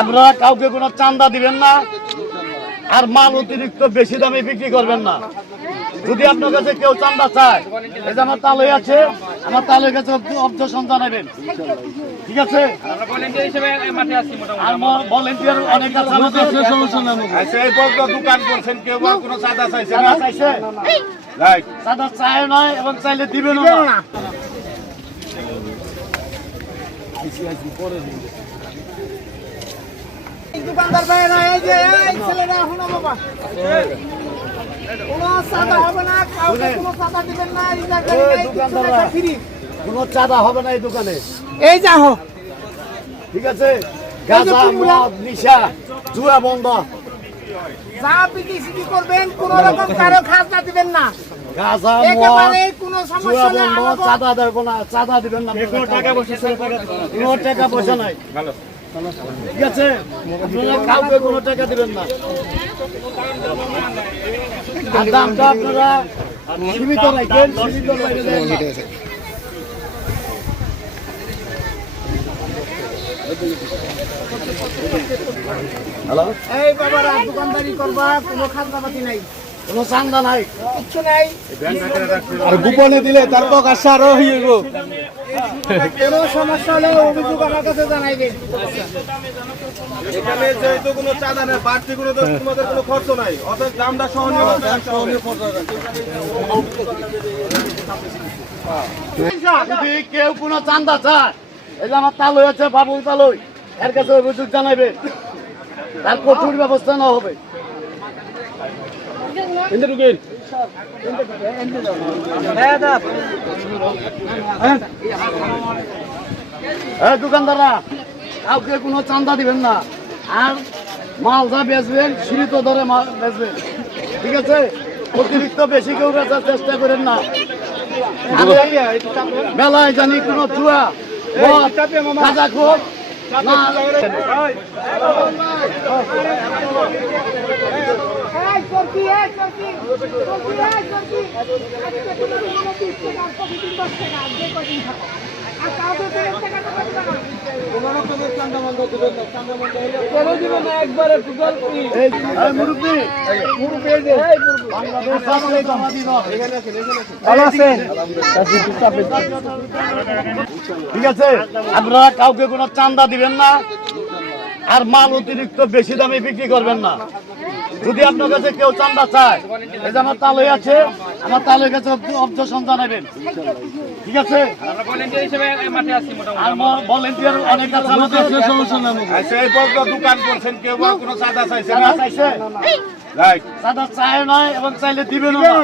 আপনারা কাউকে কোনো চান্দা দিবেন না, আর মাল অতিরিক্ত বেশি দামে বিক্রি করবেন না। যদি আপনার কাছে কেউ চান্দা চায়, এই যে আমার তালই আছে, আমার তালের কাছে অবজেকশন জানাবেন, ঠিক আছে? ভলেন্টিয়ার অনেক আছে, সমস্যা নেই। দোকান করছেন, কেউ কোনো চাঁদা চাইছে না? চাইছে, চাঁদা চায় নয় এবং চাইলে দিবেন না। দোকানদার ভাই না, এই যে এই ছেলেরা শোনো বাবা, কোনো চাঁদা হবে না, কাউকে কোনো চাঁদা দিবেন না। কোনো চাঁদা হবে না এই দোকানে। এই যা হোক, ঠিক আছে? গাঁজা, মদ, নিশা, জুয়া বন্ধ। যা বিক্রি করবেন, কোনো রকম কারো খাজনা দিবেন না। গাঁজা, মদ, একেবারে কোনো জুয়া সমস্যা বন্ধ। না। চাঁদা দেব না, চাঁদা দিবেন না। কোনো টাকা পয়সা নাই, ঠিক আছে? আপনারা কাউকে কোনো টাকা দিবেন না। আর দামটা আপনারা সীমিত রাখবেন, সীমিত রাখবেন। হ্যালো, এই বাবারা দোকানদারি করবা, কোনো খাজনাপাতি নাই, কোনো চান্দা নাই, কিচ্ছু নাই। আর গোপনে দিলে তার প্রকাশ আরো হয়ে গো। কোনো সমস্যা হলে অভিযোগ আমার কাছে জানাইবেন। এখানে যেহেতু কোনো চাঁদা নেই, বাড়তি কোনো তোমাদের কোনো খরচ নাই, অথচ দামটা সহনীয়। যদি কেউ কোনো চান্দা চায়, এই যে আমার তালই আছে, বাবুল তালই, এর কাছে অভিযোগ জানাবে, তার কঠোর ব্যবস্থা নেওয়া হবে। দোকানদাররা কাউকে কোনো চান্দা দিবেন না, আর মাল যা বেচবেন সীমিত দরে মাল বেচবেন, ঠিক আছে? অতিরিক্ত বেশি কেউ বেচার চেষ্টা করেন না। মেলায় জানি কোনো জুয়া, গাঁজা খোর না। এই চরকি, এই চরকি, চরকি, এই চরকি। আজকে তুমি কোনো 30 টাকা, প্রতিদিন 10 টাকা, যে কদিন থাকো। আর কাউকে 30 টাকা টাকা দিবা না। কোনো রকমের চাঁদা বন্ধ দিবেন না, চাঁদা বন্ধ হলে কেন দিবেন না একবারে টোটাল কি? এই মুরব্বি, মুরব্বি এই যে বাংলাদেশ জাতীয়তাবাদী দল, ভালো আছেন? ঠিক আছে? আপনারা কাউকে কোনো চান্দা দিবেন না, আর মাল অতিরিক্ত বেশি দামে বিক্রি করবেন না। যদি আপনার কাছে কেউ চান্দা চায়, এই যে আমার তালই আছে, আমার তালের কাছে অবজেকশন জানাবেন, ঠিক আছে? আর ভলেন্টিয়ার অনেক আছে, সমস্যা নেই। দোকান করছেন, কেউ কোনো চাঁদা চাইছে না? চাইছে, চাঁদা চায় নয় এবং চাইলে দিবেন না।